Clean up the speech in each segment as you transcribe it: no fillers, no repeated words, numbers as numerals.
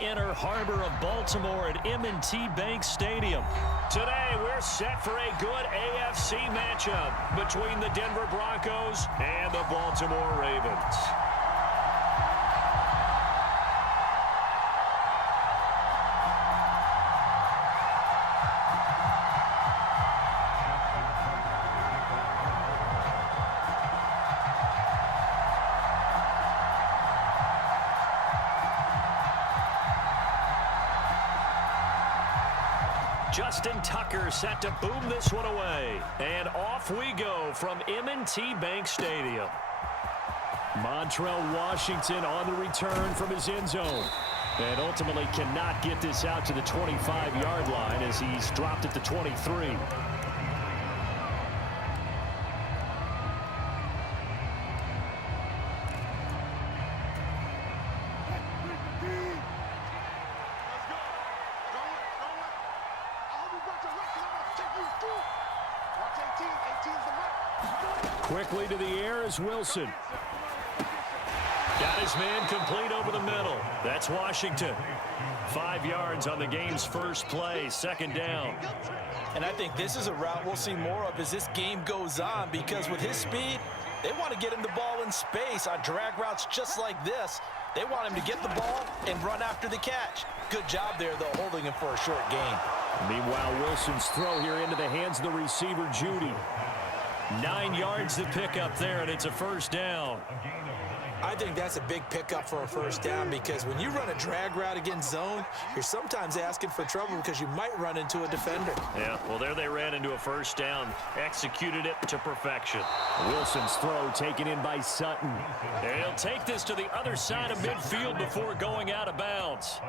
inner harbor of Baltimore at M&T Bank Stadium. Today, we're set for a good AFC matchup between the Denver Broncos and the Baltimore Ravens. Justin Tucker set to boom this one away. And off we go from M&T Bank Stadium. Montrell Washington on the return from his end zone. And ultimately cannot get this out to the 25-yard line as he's dropped at the 23. Quickly to the air is Wilson. Got his man complete over the middle. That's Washington. 5 yards on the game's first play, second down. And I think this is a route we'll see more of as this game goes on, because with his speed, they want to get him the ball in space on drag routes just like this. They want him to get the ball and run after the catch. Good job there, though, holding him for a short gain. Meanwhile, Wilson's throw here into the hands of the receiver, Judy. 9 yards to pick up there, and it's a first down. I think that's a big pickup for a first down, because when you run a drag route against zone, you're sometimes asking for trouble because you might run into a defender. Yeah, well, there they ran into a first down. Executed it to perfection. Wilson's throw taken in by Sutton. And he'll take this to the other side of midfield before going out of bounds.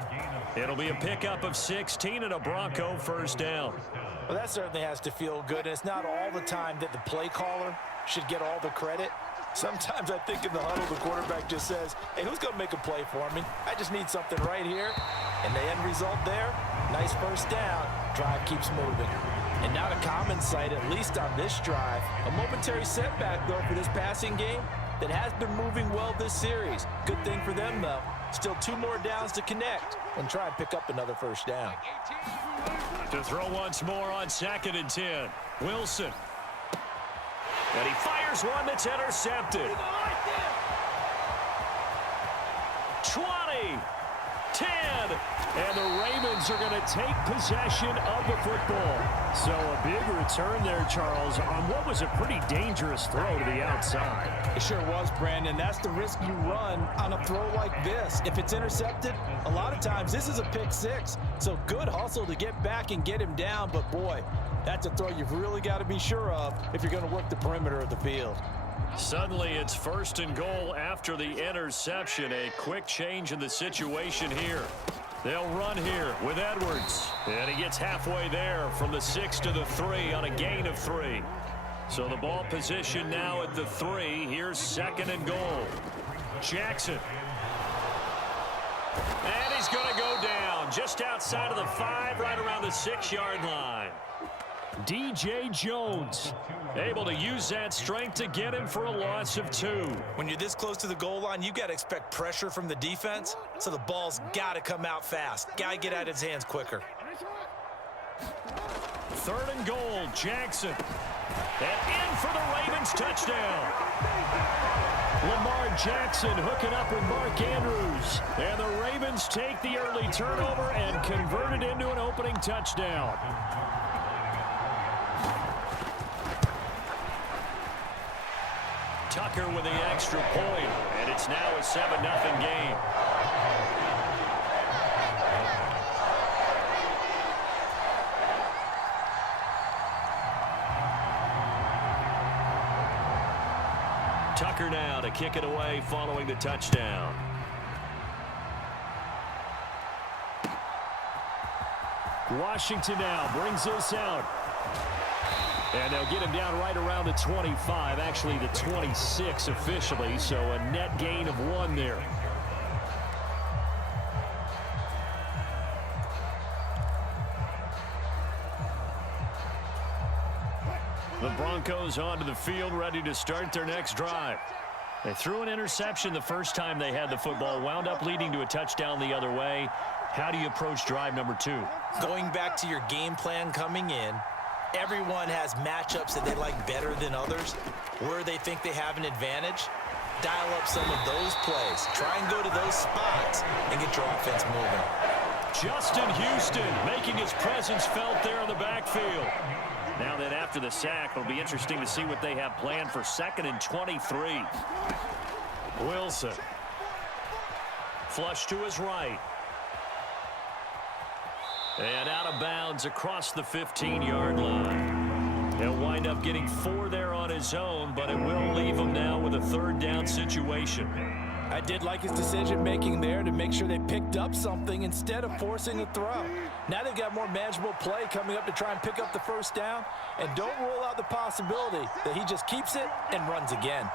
It'll be a pickup of 16 and a Bronco first down. Well, that certainly has to feel good, and it's not all the time that the play caller should get all the credit. Sometimes I think in the huddle, the quarterback just says, hey, who's going to make a play for me? I just need something right here. And the end result there, nice first down. Drive keeps moving. And not a common sight, at least on this drive. A momentary setback, though, for this passing game that has been moving well this series. Good thing for them, though. Still 2 more downs to connect and try and pick up another first down. To throw once more on 2nd and 10. Wilson. And he fires one that's intercepted. 20, 10, and the Ravens are going to take possession of the football. So a big return there, Charles, on what was a pretty dangerous throw to the outside. It sure was, Brandon. That's the risk you run on a throw like this. If it's intercepted, a lot of times this is a pick 6. So good hustle to get back and get him down, but boy, that's a throw you've really got to be sure of if you're going to work the perimeter of the field. Suddenly it's 1st and goal after the interception. A quick change in the situation here. They'll run here with Edwards. And he gets halfway there from the 6 to the 3 on a gain of 3. So the ball position now at the 3. Here's 2nd and goal. Jackson. And he's going to go down just outside of the 5, right around the 6-yard line. DJ Jones able to use that strength to get him for a loss of 2. When you're this close to the goal line, you got to expect pressure from the defense, so the ball's got to come out fast. Got to get out of his hands quicker. 3rd and goal, Jackson. And in for the Ravens touchdown. Lamar Jackson hooking up with Mark Andrews. And the Ravens take the early turnover and convert it into an opening touchdown. Tucker with the extra point, and it's now a 7-0 game. Tucker now to kick it away following the touchdown. Washington now brings this out. And they'll get him down right around the 25, actually the 26 officially, so a net gain of 1 there. The Broncos onto the field, ready to start their next drive. They threw an interception the first time they had the football, wound up leading to a touchdown the other way. How do you approach drive number 2? Going back to your game plan coming in, everyone has matchups that they like better than others, where they think they have an advantage. Dial up some of those plays. Try and go to those spots and get your offense moving. Justin Houston making his presence felt there in the backfield. Now then, after the sack, it'll be interesting to see what they have planned for 2nd and 23. Wilson. Flush to his right. And out of bounds across the 15-yard line. He'll wind up getting 4 there on his own, but it will leave him now with a 3rd down situation. I did like his decision-making there to make sure they picked up something instead of forcing a throw. Now they've got more manageable play coming up to try and pick up the 1st down, and don't rule out the possibility that he just keeps it and runs again.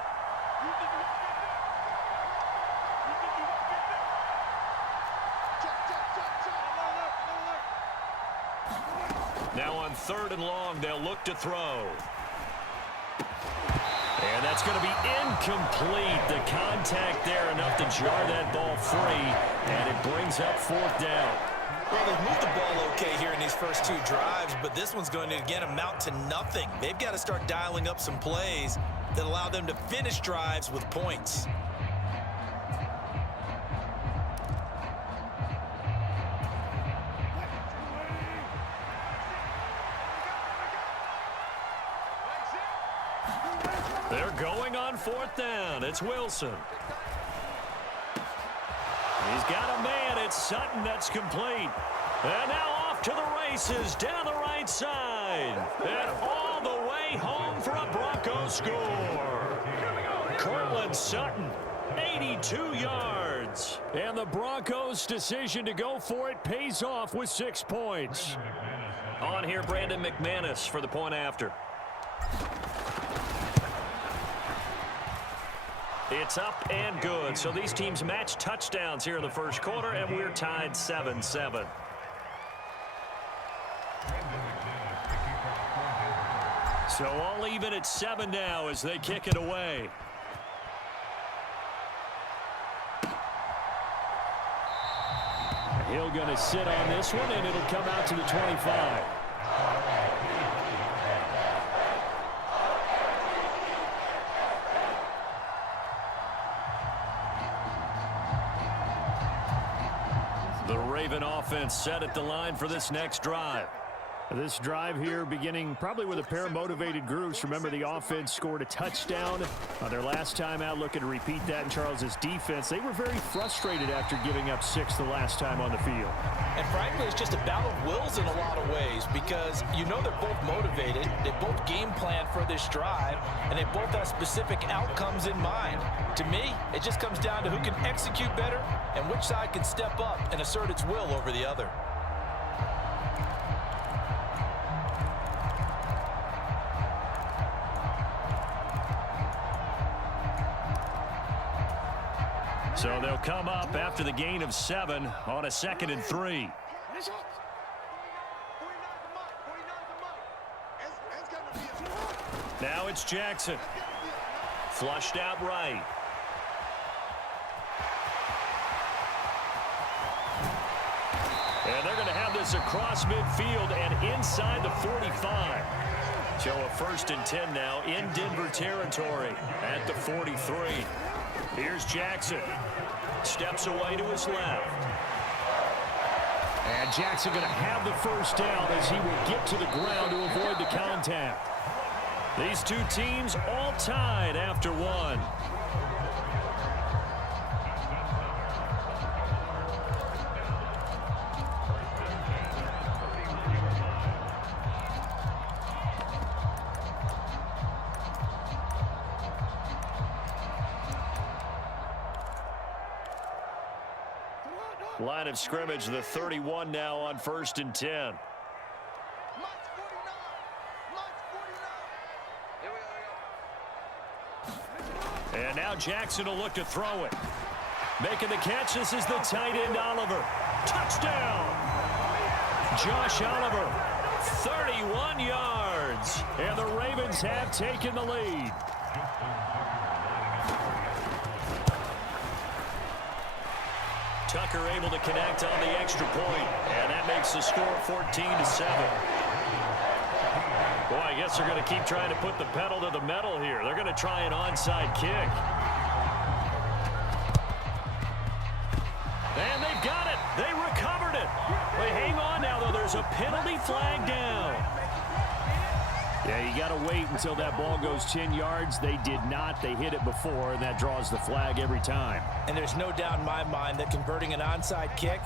Now on 3rd and long, they'll look to throw. And that's going to be incomplete. The contact there enough to jar that ball free, and it brings up 4th down. Well, they've moved the ball okay here in these first 2 drives, but this one's going to, again, amount to nothing. They've got to start dialing up some plays that allow them to finish drives with points. They're going on 4th down. It's Wilson. He's got a man. It's Sutton that's complete. And now off to the races down the right side. And all the way home for a Broncos score. Courtland Sutton, 82 yards. And the Broncos' decision to go for it pays off with 6 points. On here, Brandon McManus for the point after. It's up and good. So these teams match touchdowns here in the first quarter, and we're tied 7-7. So all even at 7 now as they kick it away. Hill going to sit on this one, and it'll come out to the 25. The Raven offense set at the line for this next drive. This drive here beginning probably with a pair of motivated groups. Remember, the offense scored a touchdown their last time out, looking to repeat that in Charles's defense. They were very frustrated after giving up 6 the last time on the field. And frankly, it's just a battle of wills in a lot of ways because you know they're both motivated, they both game plan for this drive, and they both have specific outcomes in mind. To me, it just comes down to who can execute better and which side can step up and assert its will over the other. So they'll come up after the gain of 7 on a 2nd and 3. Now it's Jackson. Flushed out right. And they're going to have this across midfield and inside the 45. So a 1st and 10 now in Denver territory at the 43. Here's Jackson. Steps away to his left. And Jackson going to have the 1st down as he will get to the ground to avoid the contact. These two teams all tied after 1. Line of scrimmage, the 31 now on 1st and 10. And now Jackson will look to throw it. Making the catch, this is the tight end Oliver. Touchdown! Josh Oliver, 31 yards. And the Ravens have taken the lead. Tucker able to connect on the extra point, and that makes the score 14-7. Boy, I guess they're going to keep trying to put the pedal to the metal here. They're going to try an onside kick. And they've got it. They recovered it. But hang on now, though. There's a penalty flag down. Yeah, you got to wait until that ball goes 10 yards. They did not. They hit it before, and that draws the flag every time. And there's no doubt in my mind that converting an onside kick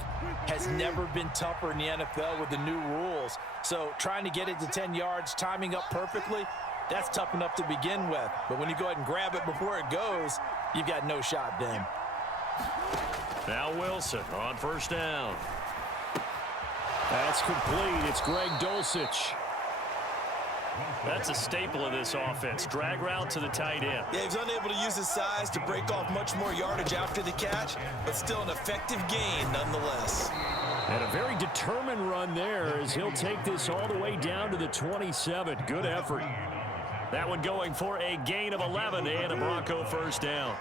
has never been tougher in the NFL with the new rules. So trying to get it to 10 yards, timing up perfectly, that's tough enough to begin with. But when you go ahead and grab it before it goes, you've got no shot then. Now Wilson on first down. That's complete. It's Greg Dulcich. That's a staple of this offense. Drag route to the tight end. Yeah, he's unable to use his size to break off much more yardage after the catch, but still an effective gain nonetheless. And a very determined run there as he'll take this all the way down to the 27. Good effort. That one going for a gain of 11 and a Bronco first down.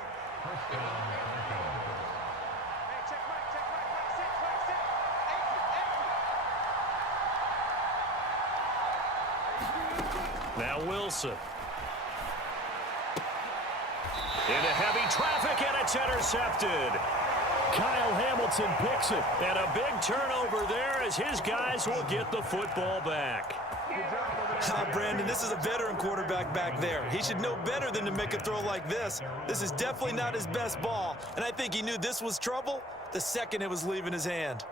Now Wilson. Into heavy traffic, and it's intercepted. Kyle Hamilton picks it. And a big turnover there as his guys will get the football back. Brandon, this is a veteran quarterback back there. He should know better than to make a throw like this. This is definitely not his best ball, and I think he knew this was trouble the second it was leaving his hand.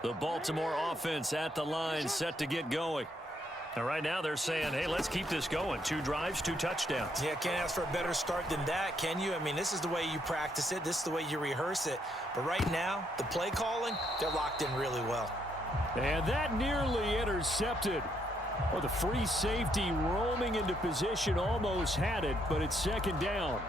The Baltimore offense at the line, set to get going. And right now they're saying, hey, let's keep this going. 2 drives, 2 touchdowns. Yeah, can't ask for a better start than that, can you? I mean, this is the way you practice it. This is the way you rehearse it. But right now, the play calling, they're locked in really well. And that nearly intercepted. Well, the free safety roaming into position almost had it, but it's second down.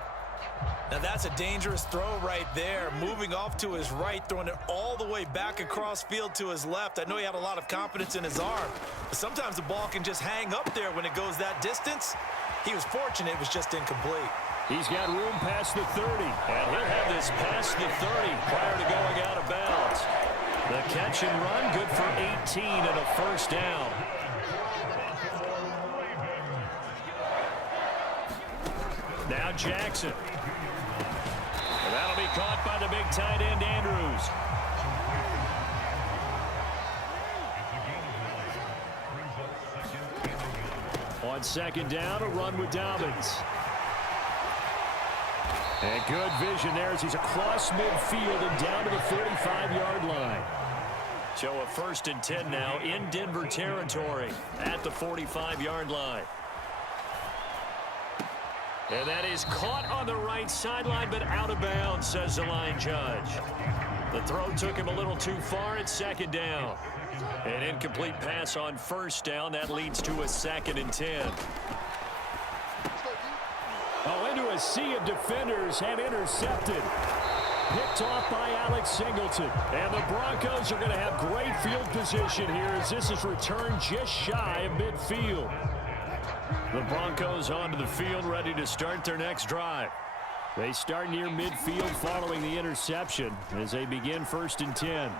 Now that's a dangerous throw right there. Moving off to his right, throwing it all the way back across field to his left. I know he had a lot of confidence in his arm, but sometimes the ball can just hang up there when it goes that distance. He was fortunate it was just incomplete. He's got room past the 30. And he'll have this past the 30 prior to going out of bounds. The catch and run, good for 18 and a first down. Now Jackson. And that'll be caught by the big tight end, Andrews. On second down, a run with Dobbins. And good vision there as he's across midfield and down to the 45-yard line. So a 1st and 10 now in Denver territory at the 45-yard line. And that is caught on the right sideline, but out of bounds, says the line judge. The throw took him a little too far at second down. An incomplete pass on first down. That leads to a 2nd and 10. Oh, into a sea of defenders and intercepted. Picked off by Alex Singleton. And the Broncos are going to have great field position here as this is returned just shy of midfield. The Broncos onto the field, ready to start their next drive. They start near midfield following the interception as they begin 1st and 10.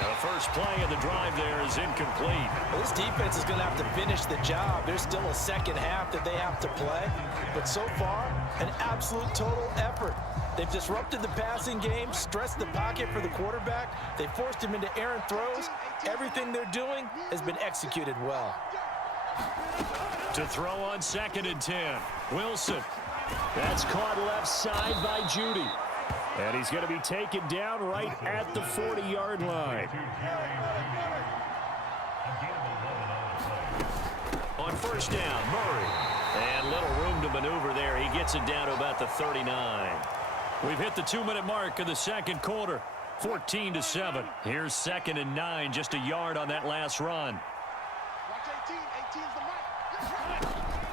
Now the first play of the drive there is incomplete. Well, this defense is going to have to finish the job. There's still a second half that they have to play. But so far, an absolute total effort. They've disrupted the passing game, stressed the pocket for the quarterback. They forced him into errant throws. Everything they're doing has been executed well. To throw on 2nd and 10. Wilson. That's caught left side by Judy. And he's going to be taken down right at the 40-yard line. On first down, Murray. And little room to maneuver there. He gets it down to about the 39. We've hit the 2-minute mark of the second quarter. 14-7. Here's 2nd and 9, just a yard on that last run.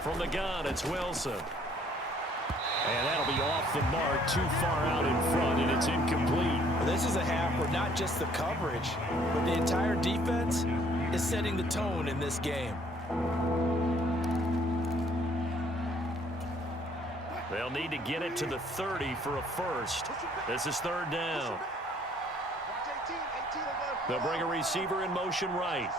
From the gun, it's Wilson. And that'll be off the mark, too far out in front, and it's incomplete. Well, this is a half where not just the coverage, but the entire defense is setting the tone in this game. They'll need to get it to the 30 for a first. This is third down. They'll bring a receiver in motion right.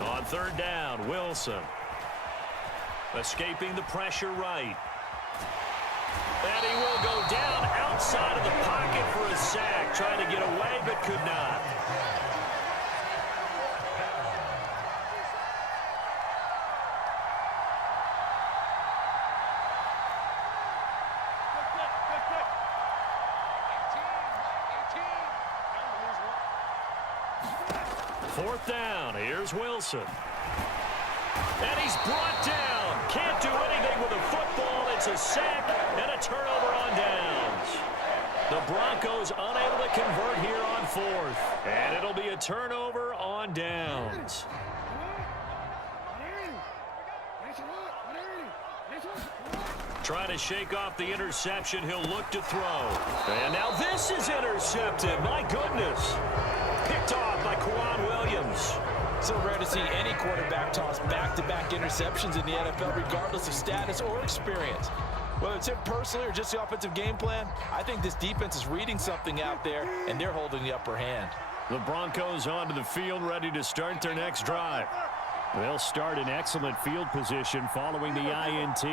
On third down, Wilson. Escaping the pressure right. And he will go down outside of the pocket for a sack. Trying to get away, but could not. Fourth down, here's Wilson. And he's brought down. Can't do anything with a football. It's a sack and a turnover on downs. The Broncos unable to convert here on fourth. And it'll be a turnover on downs. Trying to shake off the interception. He'll look to throw. And now this is intercepted. My goodness. Picked off by Kwan Williams. So rare to see any quarterback toss back-to-back interceptions in the NFL, regardless of status or experience. Whether it's him personally or just the offensive game plan, I think this defense is reading something out there, and they're holding the upper hand. The Broncos onto the field, ready to start their next drive. They'll start in excellent field position following the INT.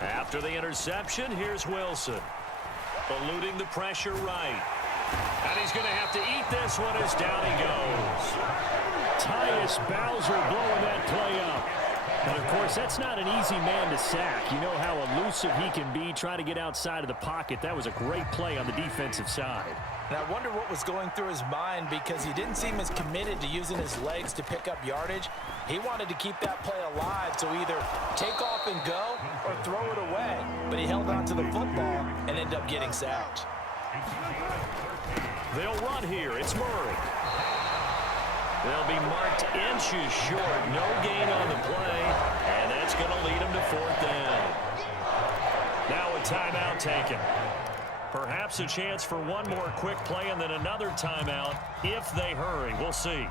After the interception, here's Wilson. Eluding the pressure right. And he's going to have to eat this one as down he goes. Tyus Bowser blowing that play up. And, of course, that's not an easy man to sack. You know how elusive he can be trying to get outside of the pocket. That was a great play on the defensive side. And I wonder what was going through his mind, because he didn't seem as committed to using his legs to pick up yardage. He wanted to keep that play alive, so either take off and go or throw it away. But he held on to the football and ended up getting sacked. They'll run here. It's Murray. They'll be marked inches short. No gain on the play, and that's going to lead them to fourth down. Now a timeout taken. Perhaps a chance for one more quick play and then another timeout if they hurry. We'll see.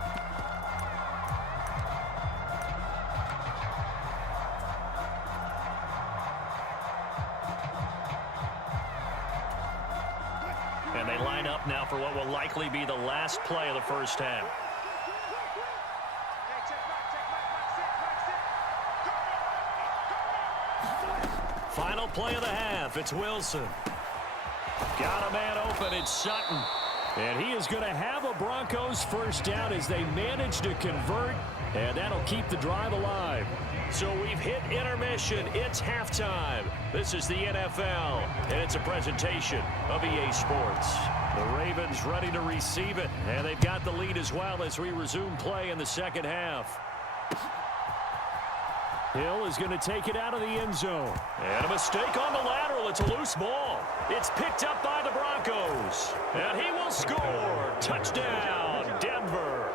And they line up now for what will likely be the last play of the first half. Final play of the half. It's Wilson. Got a man open. It's Sutton. And he is going to have a Broncos first down as they manage to convert. And that'll keep the drive alive. So we've hit intermission. It's halftime. This is the NFL, and it's a presentation of EA Sports. The Ravens ready to receive it, and they've got the lead as well as we resume play in the second half. Hill is going to take it out of the end zone. And a mistake on the lateral. It's a loose ball. It's picked up by the Broncos. And he will score. Touchdown, Denver.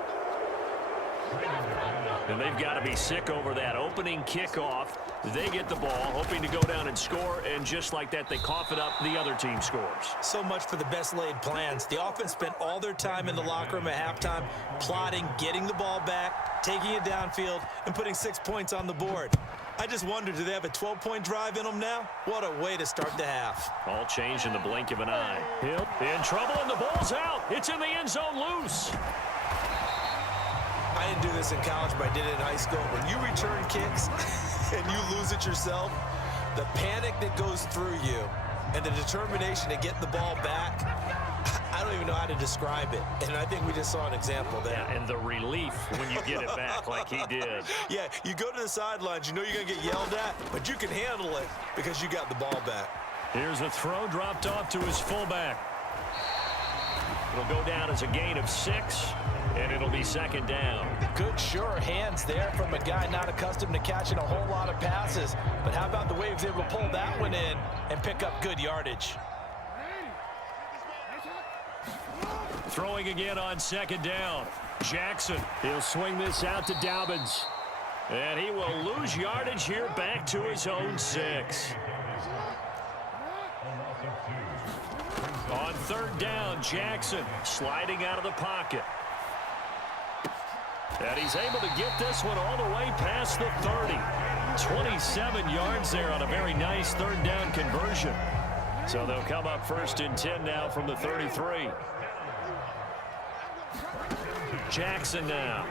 And they've got to be sick over that opening kickoff. They get the ball, hoping to go down and score, and just like that, they cough it up. The other team scores. So much for the best laid plans. The offense spent all their time in the locker room at halftime plotting, getting the ball back, taking it downfield, and putting 6 points on the board. I just wonder, do they have a 12-point drive in them now? What a way to start the half. All changed in the blink of an eye. Hill in trouble, and the ball's out. It's in the end zone loose. I didn't do this in college, but I did it in high school. When you return kicks and you lose it yourself, the panic that goes through you and the determination to get the ball back, I don't even know how to describe it. And I think we just saw an example there. Yeah, and the relief when you get it back like he did. Yeah, you go to the sidelines, you know you're going to get yelled at, but you can handle it because you got the ball back. Here's a throw dropped off to his fullback. It'll go down as a gain of 6, and it'll be second down. Good, sure hands there from a guy not accustomed to catching a whole lot of passes. But how about the way he was able to pull that one in and pick up good yardage? Throwing again on second down. Jackson. He'll swing this out to Dobbins. And he will lose yardage here back to his own 6. On third down, Jackson sliding out of the pocket. And he's able to get this one all the way past the 30. 27 yards there on a very nice third down conversion. So they'll come up first and 10 now from the 33. Jackson now.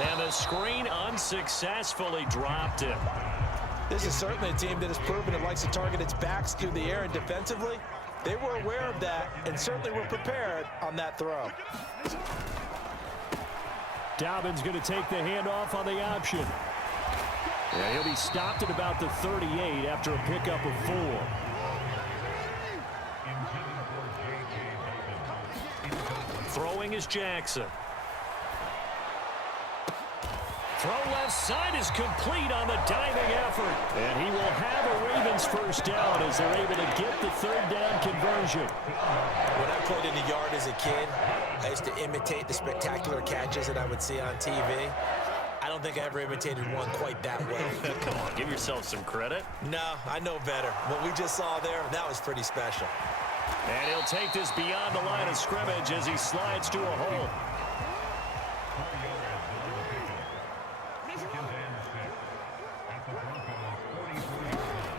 And the screen unsuccessfully dropped him. This is certainly a team that has proven it likes to target its backs through the air, and defensively, they were aware of that and certainly were prepared on that throw. Dobbins going to take the handoff on the option. Yeah, he'll be stopped at about the 38 after a pickup of 4. Throwing is Jackson. Throw left side is complete on the diving effort. And he will have a Ravens first down as they're able to get the third down conversion. When I played in the yard as a kid, I used to imitate the spectacular catches that I would see on TV. I don't think I ever imitated one quite that well. Come on, give yourself some credit. No, I know better. What we just saw there, that was pretty special. And he'll take this beyond the line of scrimmage as he slides to a hole.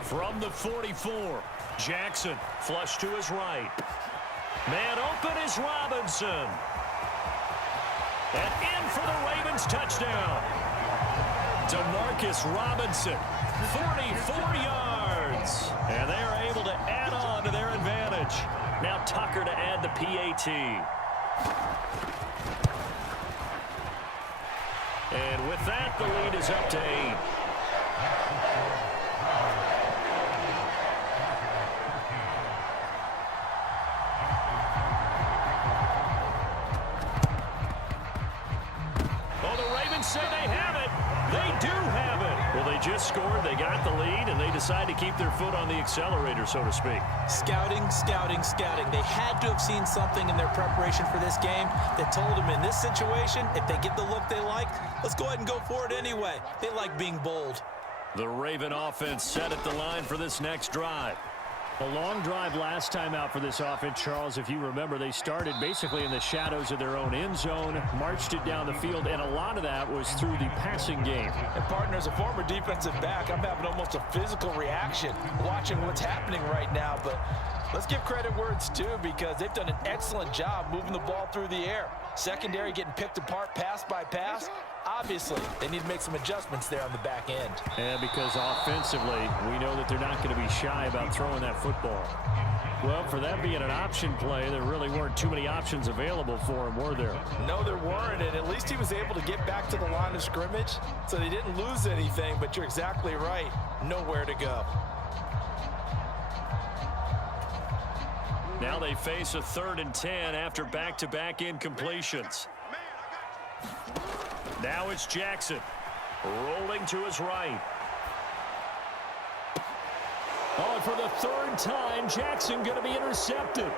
From the 44, Jackson flush to his right. Man open is Robinson. And in for the Ravens touchdown. Demarcus Robinson, 44 yards. And they are able to add on to their advantage. Now Tucker to add the PAT. And with that, the lead is up to 8. Say they have it. They do have it. Well, they just scored. They got the lead, and they decide to keep their foot on the accelerator, so to speak. Scouting, scouting, scouting. They had to have seen something in their preparation for this game that told them in this situation, if they get the look they like, let's go ahead and go for it anyway. They like being bold. The Raven offense set at the line for this next drive. A long drive last time out for this offense, Charles. If you remember, they started basically in the shadows of their own end zone, marched it down the field, and a lot of that was through the passing game. And, partner, as a former defensive back, I'm having almost a physical reaction watching what's happening right now. But let's give credit where it's due because they've done an excellent job moving the ball through the air. Secondary getting picked apart pass by pass. Obviously, they need to make some adjustments there on the back end. And because offensively, we know that they're not going to be shy about throwing that football. Well, for that being an option play, there really weren't too many options available for him, were there? No, there weren't, and at least he was able to get back to the line of scrimmage, so they didn't lose anything, but you're exactly right. Nowhere to go. Now they face a 3rd and 10 after back-to-back incompletions. Now it's Jackson rolling to his right. Oh, and for the 3rd time, Jackson going to be intercepted.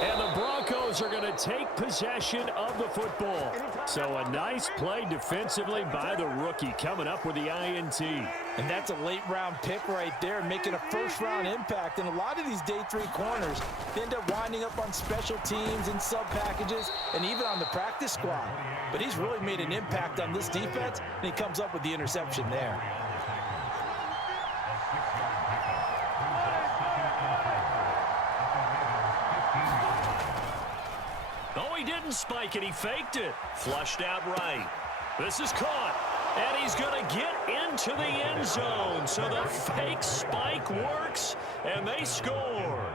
And the Broncos are going to take possession of the football. So a nice play defensively by the rookie coming up with the INT. And that's a late-round pick right there, making a first-round impact. And a lot of these day 3 corners end up winding up on special teams and sub-packages and even on the practice squad. But he's really made an impact on this defense, and he comes up with the interception there. Oh, he didn't spike it. He faked it. Flushed out right. This is caught. And he's going to get into the end zone. So the fake spike works, and they score.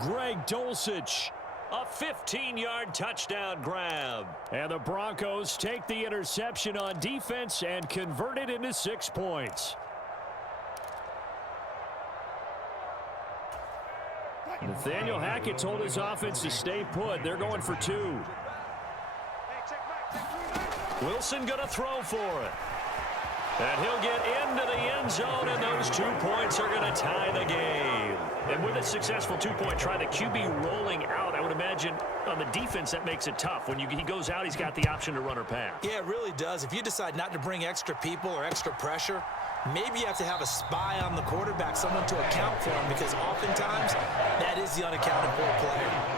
Greg Dulcich. A 15-yard touchdown grab. And the Broncos take the interception on defense and convert it into 6 points. Nathaniel Hackett told his offense to stay put. They're going for 2. Wilson going to throw for it. And he'll get into the end zone, and those 2 points are going to tie the game. And with a successful 2-point try, the QB rolling out, I would imagine on the defense that makes it tough. When he goes out, he's got the option to run or pass. Yeah, it really does. If you decide not to bring extra people or extra pressure, maybe you have to have a spy on the quarterback, someone to account for him, because oftentimes that is the unaccounted for player.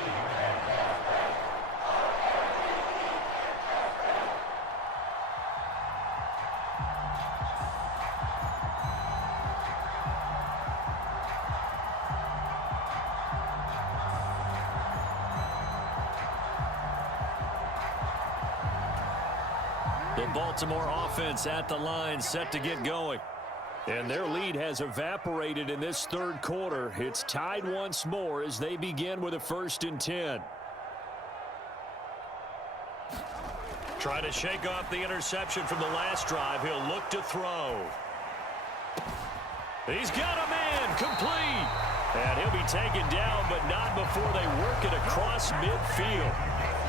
The Baltimore offense at the line, set to get going. And their lead has evaporated in this third quarter. It's tied once more as they begin with a 1st and 10. Trying to shake off the interception from the last drive. He'll look to throw. He's got a man, complete. And he'll be taken down, but not before they work it across midfield.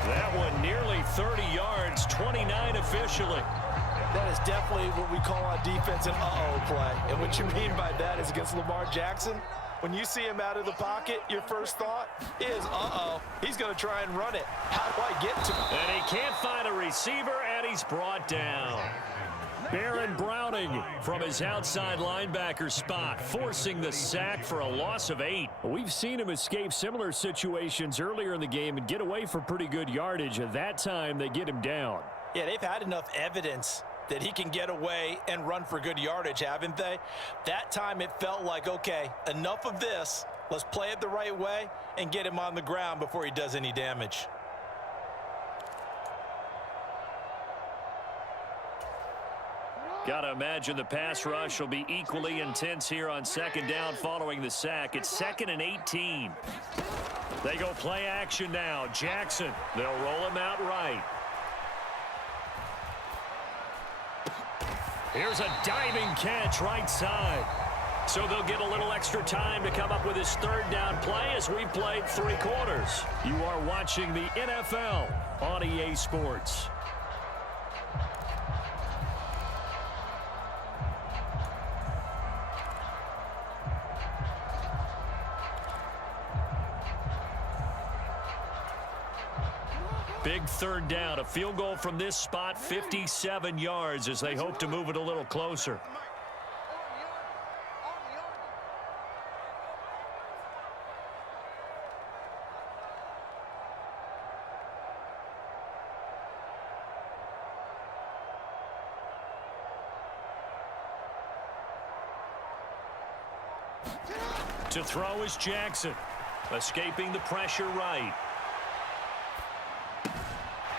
That one nearly 30 yards, 29 officially. That is definitely what we call on defense an uh-oh play. And what you mean by that is against Lamar Jackson, when you see him out of the pocket, your first thought is, uh-oh, he's going to try and run it. How do I get to him? And he can't find a receiver, and he's brought down. Baron Browning from his outside linebacker spot, forcing the sack for a loss of 8. We've seen him escape similar situations earlier in the game and get away for pretty good yardage. At that time, they get him down. Yeah, they've had enough evidence that he can get away and run for good yardage, haven't they? That time it felt like, okay, enough of this. Let's play it the right way and get him on the ground before he does any damage. Got to imagine the pass rush will be equally intense here on 2nd down following the sack. It's 2nd and 18. They go play action now. Jackson, they'll roll him out right. Here's a diving catch right side. So they'll get a little extra time to come up with his 3rd down play as we played 3 quarters. You are watching the NFL on EA Sports. Big 3rd down, a field goal from this spot, 57 yards as they hope to move it a little closer. To throw is Jackson, escaping the pressure right.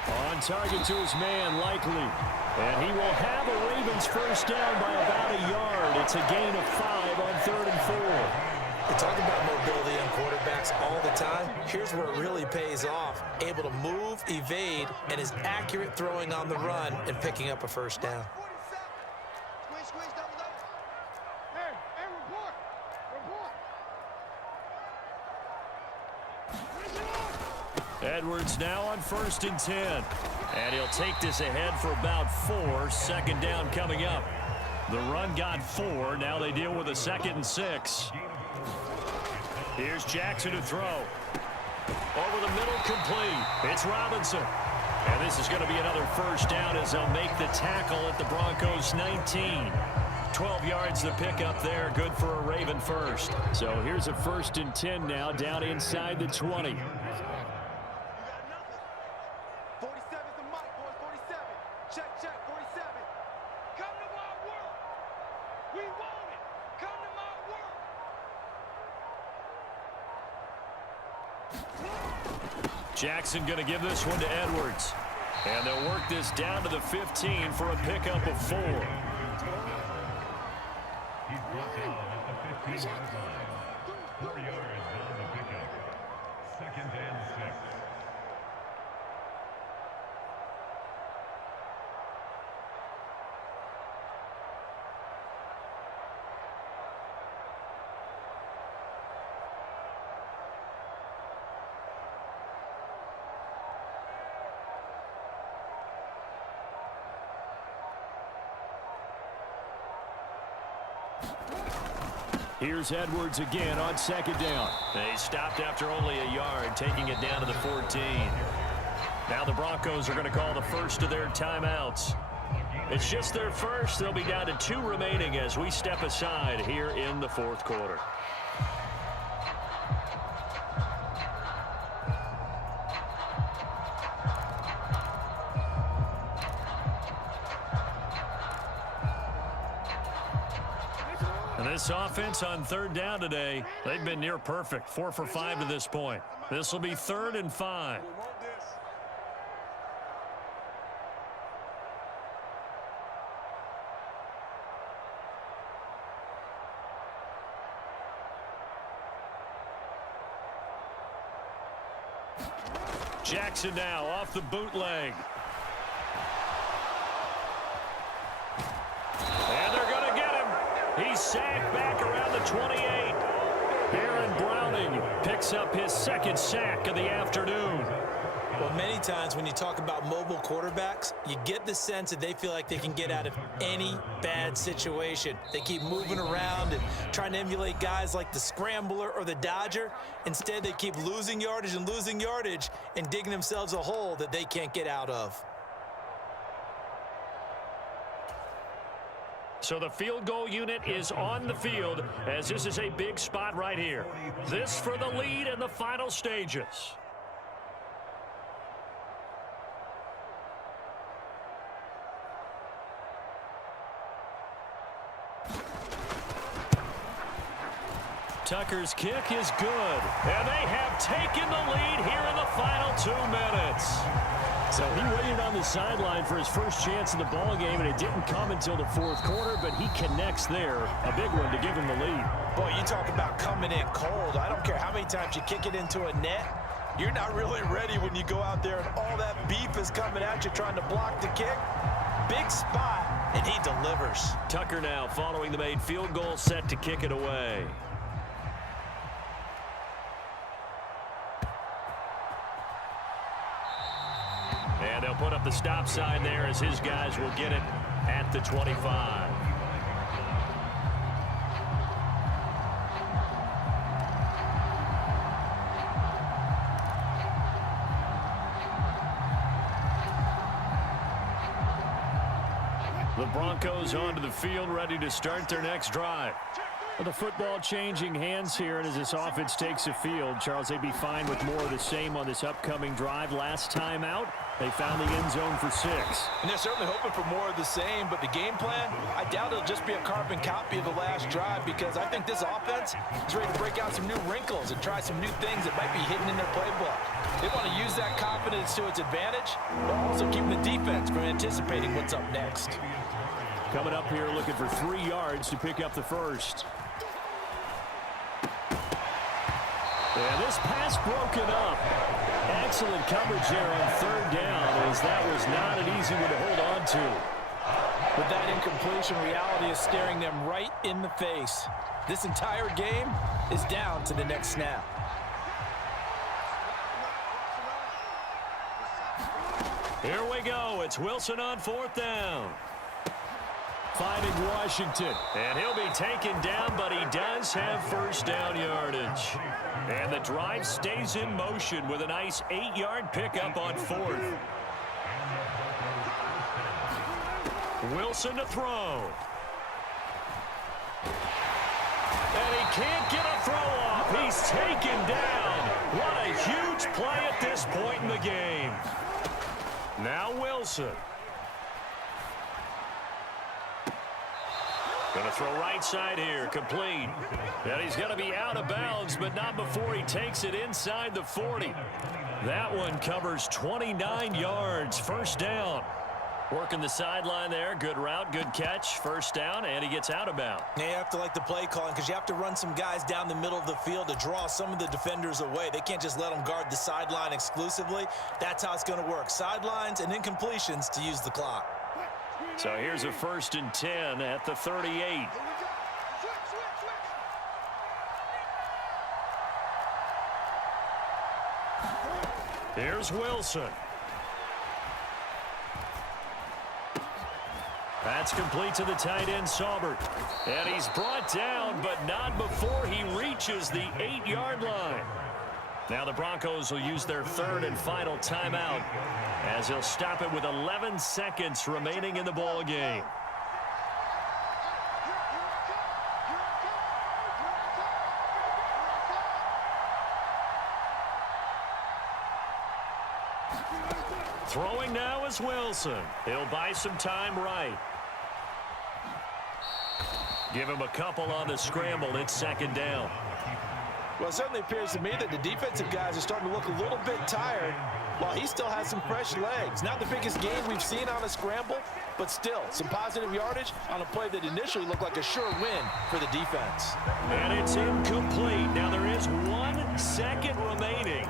On target to his man, likely. And he will have a Ravens 1st down by about a yard. It's a gain of 5 on 3rd and 4. We talk about mobility on quarterbacks all the time. Here's where it really pays off. Able to move, evade, and is accurate throwing on the run and picking up a 1st down. Edwards now on 1st and 10. And he'll take this ahead for about 4. 2nd down coming up. The run got 4. Now they deal with a 2nd and 6. Here's Jackson to throw. Over the middle, complete. It's Robinson. And this is going to be another 1st down as they'll make the tackle at the Broncos 19. 12 yards to pick up there. Good for a Raven 1st. So here's a 1st and 10 now down inside the 20. Jackson going to give this one to Edwards. And they'll work this down to the 15 for a pickup of 4. He's brought down at the 15-yard line. 4 yards on the pickup. 2nd and 6. Here's Edwards again on 2nd down. They stopped after only a yard, taking it down to the 14. Now the Broncos are going to call the first of their timeouts. It's just their first. They'll be down to 2 remaining as we step aside here in the fourth quarter. And this offense on third down today, they've been near perfect. 4 for 5 to this point. This will be 3rd and 5. Jackson now off the bootleg. And they're going to get him. He's sacked back around the 28. Aaron Browning picks up his 2nd sack of the afternoon. Well, many times when you talk about mobile quarterbacks, you get the sense that they feel like they can get out of any bad situation. They keep moving around and trying to emulate guys like the Scrambler or the Dodger. Instead, they keep losing yardage and digging themselves a hole that they can't get out of. So the field goal unit is on the field as this is a big spot right here. This for the lead in the final stages. Tucker's kick is good, and they have taken the lead here in the final 2 minutes. So he waited on the sideline for his first chance in the ball game, and it didn't come until the fourth quarter, but he connects there. A big one to give him the lead. Boy, you talk about coming in cold. I don't care how many times you kick it into a net. You're not really ready when you go out there and all that beef is coming at you trying to block the kick. Big spot, and he delivers. Tucker now following the made field goal, set to kick it away. And they'll put up the stop sign there as his guys will get it at the 25. The Broncos onto the field, ready to start their next drive. Well, the football changing hands here, and as this offense takes the field, Charles, they'd be fine with more of the same on this upcoming drive. Last time out, they found the end zone for 6. And they're certainly hoping for more of the same, but the game plan, I doubt it'll just be a carbon copy of the last drive because I think this offense is ready to break out some new wrinkles and try some new things that might be hidden in their playbook. They want to use that confidence to its advantage, but also keep the defense from anticipating what's up next. Coming up here looking for 3 yards to pick up the first. And this pass broken up. Excellent coverage there on 3rd down, as that was not an easy one to hold on to. But that incompletion, reality is staring them right in the face. This entire game is down to the next snap. Here we go. It's Wilson on 4th down. Finding Washington. And he'll be taken down, but he does have first down yardage. And the drive stays in motion with a nice 8-yard pickup on 4th. Wilson to throw. And he can't get a throw off. He's taken down. What a huge play at this point in the game. Now Wilson. Going to throw right side here, complete. And he's going to be out of bounds, but not before he takes it inside the 40. That one covers 29 yards, first down. Working the sideline there, good route, good catch, first down, and he gets out of bounds. Yeah, you have to like the play calling because you have to run some guys down the middle of the field to draw some of the defenders away. They can't just let them guard the sideline exclusively. That's how it's going to work. Sidelines and incompletions to use the clock. So here's a 1st and 10 at the 38. Here's Wilson. That's complete to the tight end, Saubert. And he's brought down, but not before he reaches the 8-yard line. Now the Broncos will use their third and final timeout as they'll stop it with 11 seconds remaining in the ball game. Throwing now is Wilson. He'll buy some time right. Give him a couple on the scramble. It's second down. Well, it certainly appears to me that the defensive guys are starting to look a little bit tired while he still has some fresh legs. Not the biggest gain we've seen on a scramble, but still some positive yardage on a play that initially looked like a sure win for the defense. And it's incomplete. Now there is 1 second remaining,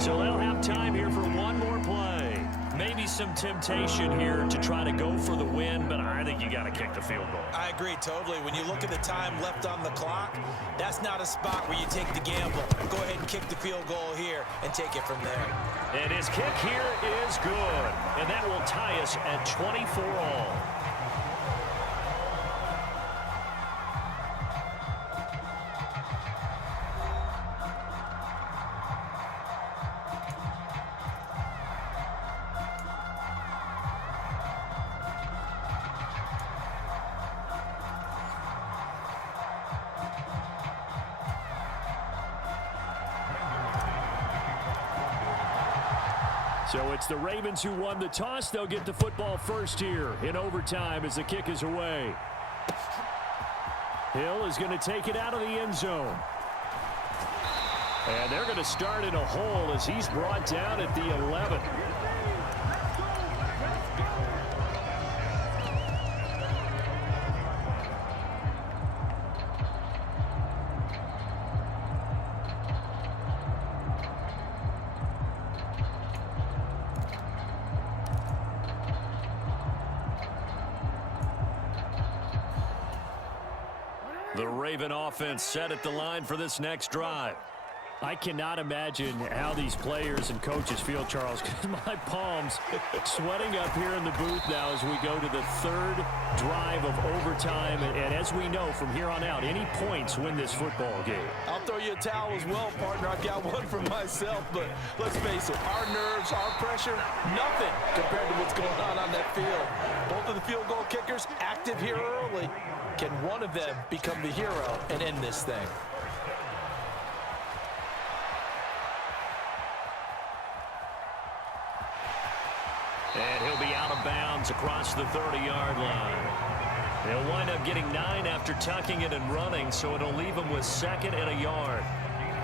so they'll have time here for one more play. Maybe some temptation here to try to go for the win, but I think you got to kick the field goal. I agree totally. When you look at the time left on the clock, that's not a spot where you take the gamble. Go ahead and kick the field goal here and take it from there. And his kick here is good, and that will tie us at 24 all. So it's the Ravens who won the toss. They'll get the football first here in overtime as the kick is away. Hill is going to take it out of the end zone. And they're going to start in a hole as he's brought down at the 11. The Raven offense set at the line for this next drive. I cannot imagine how these players and coaches feel, Charles, because my palms sweating up here in the booth now as we go to the third drive of overtime. And as we know, from here on out, any points win this football game. I'll throw you a towel as well, partner. I've got one for myself, but let's face it, our nerves, our pressure, nothing compared to what's going on that field. Both of the field goal kickers active here early. Can one of them become the hero and end this thing? And he'll be out of bounds across the 30-yard line. He'll wind up getting 9 after tucking it and running, so it'll leave him with second and a yard.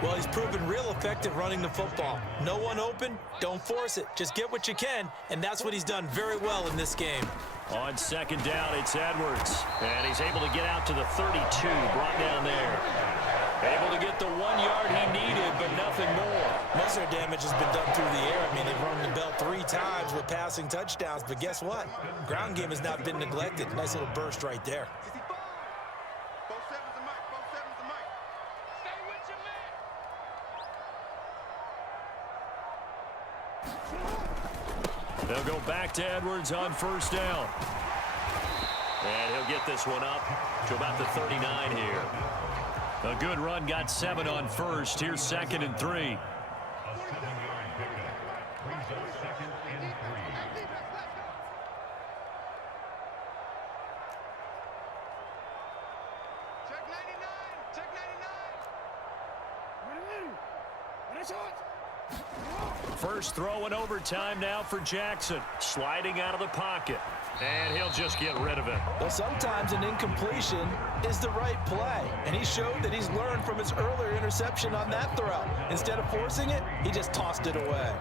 Well, he's proven real effective running the football. No one open, don't force it. Just get what you can, and that's what he's done very well in this game. On second down, it's Edwards. And he's able to get out to the 32, brought down there. Able to get the 1 yard he needed, but nothing more. Most of their damage has been done through the air. I mean, they've rung the bell 3 times with passing touchdowns, but guess what? Ground game has not been neglected. Nice little burst right there. They'll go back to Edwards on first down. And he'll get this one up to about the 39 here. A good run, got 7 on first. Here's second and 3. A 7-yard pickup brings up second and 3. Check 99. Check 99. First throw in overtime now for Jackson. Sliding out of the pocket. And he'll just get rid of it. Well, sometimes an incompletion is the right play. And he showed that he's learned from his earlier interception on that throw. Instead of forcing it, he just tossed it away.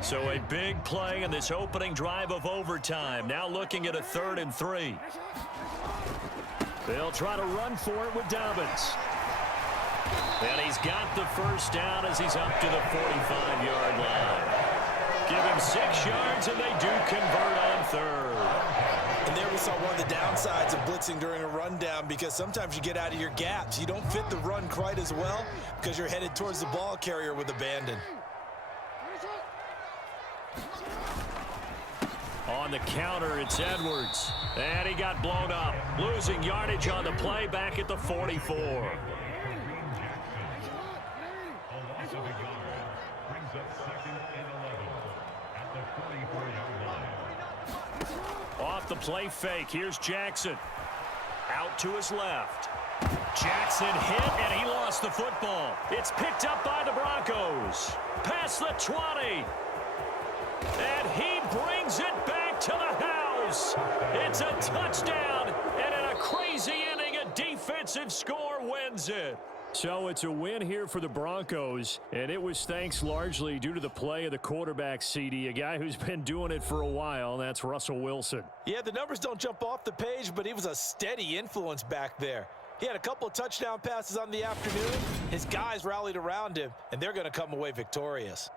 So a big play in this opening drive of overtime. Now looking at a 3rd and 3. They'll try to run for it with Dobbins. And he's got the first down as he's up to the 45-yard line. Give him 6 yards, and they do convert on 3rd. And there we saw one of the downsides of blitzing during a rundown, because sometimes you get out of your gaps. You don't fit the run quite as well because you're headed towards the ball carrier with abandon. On the counter, it's Edwards. And he got blown up. Losing yardage on the play back at the 44. A loss of a yard brings up 2nd and 11 at the 44-yard line. Off the play fake, here's Jackson. Out to his left. Jackson hit, and he lost the football. It's picked up by the Broncos. Past the 20. And he brings it back to the house. It's a touchdown, and in a crazy inning, a defensive score wins it. So it's a win here for the Broncos, and it was thanks largely due to the play of the quarterback, CD, a guy who's been doing it for a while, and that's Russell Wilson. Yeah, the numbers don't jump off the page, but he was a steady influence back there. He had a couple of touchdown passes on the afternoon. His guys rallied around him, and they're going to come away victorious.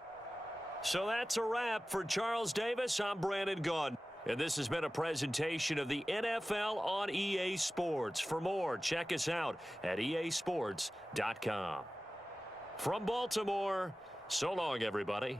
So that's a wrap for Charles Davis. I'm Brandon Gaudin. And this has been a presentation of the NFL on EA Sports. For more, check us out at easports.com. From Baltimore, so long, everybody.